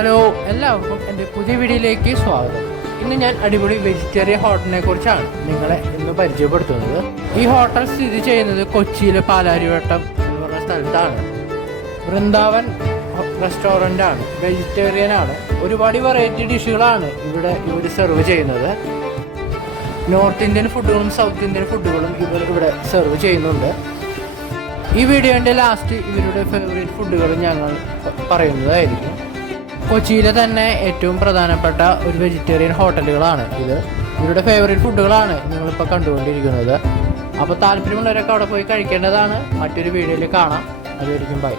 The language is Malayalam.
ഹലോ, എല്ലാവർക്കും എൻ്റെ പുതിയ വീഡിയോയിലേക്ക് സ്വാഗതം. ഇന്ന് ഞാൻ അടിപൊളി വെജിറ്റേറിയൻ ഹോട്ടലിനെ കുറിച്ചാണ് നിങ്ങളെ ഇന്ന് പരിചയപ്പെടുത്തുന്നത്. ഈ ഹോട്ടൽ സ്ഥിതി ചെയ്യുന്നത് കൊച്ചിയിലെ പാലാരിവട്ടം എന്ന് പറഞ്ഞ സ്ഥലത്താണ്. വൃന്ദാവൻ റെസ്റ്റോറൻ്റ് ആണ്, വെജിറ്റേറിയൻ ആണ്. ഒരുപാട് വെറൈറ്റി ഡിഷുകളാണ് ഇവർ സെർവ് ചെയ്യുന്നത്. നോർത്ത് ഇന്ത്യൻ ഫുഡുകളും സൗത്ത് ഇന്ത്യൻ ഫുഡുകളും ഇവർ ഇവിടെ സെർവ് ചെയ്യുന്നുണ്ട്. ഈ വീഡിയോൻ്റെ ലാസ്റ്റ് ഇവരുടെ ഫേവറേറ്റ് ഫുഡുകൾ ഞങ്ങൾ പറയുന്നതായിരിക്കും. കൊച്ചിയിലെ തന്നെ ഏറ്റവും പ്രധാനപ്പെട്ട ഒരു വെജിറ്റേറിയൻ ഹോട്ടലുകളാണ് ഇത്. ഇവരുടെ ഫേവറേറ്റ് ഫുഡുകളാണ് നിങ്ങളിപ്പോൾ കണ്ടുകൊണ്ടിരിക്കുന്നത്. അപ്പോൾ താല്പര്യമുള്ളവരൊക്കെ അവിടെ പോയി കഴിക്കേണ്ടതാണ്. മറ്റൊരു വീഡിയോയിൽ കാണാം. അതുവരെയും ബൈ.